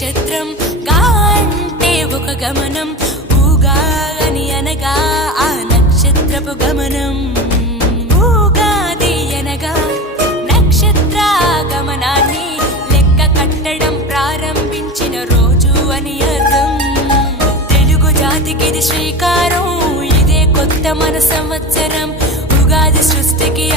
నక్షత్రం గా అంటే ఒక గమనం, ఊగా అని అనగా ఆ నక్షత్రపు గమనం. ఊగాది అనగా నక్షత్ర గమనాన్ని లెక్క కట్టడం ప్రారంభించిన రోజు అని అర్థం. తెలుగు జాతికిది శ్రీకారం, ఇదే కొత్త మన సంవత్సరం. ఉగాది సృష్టికి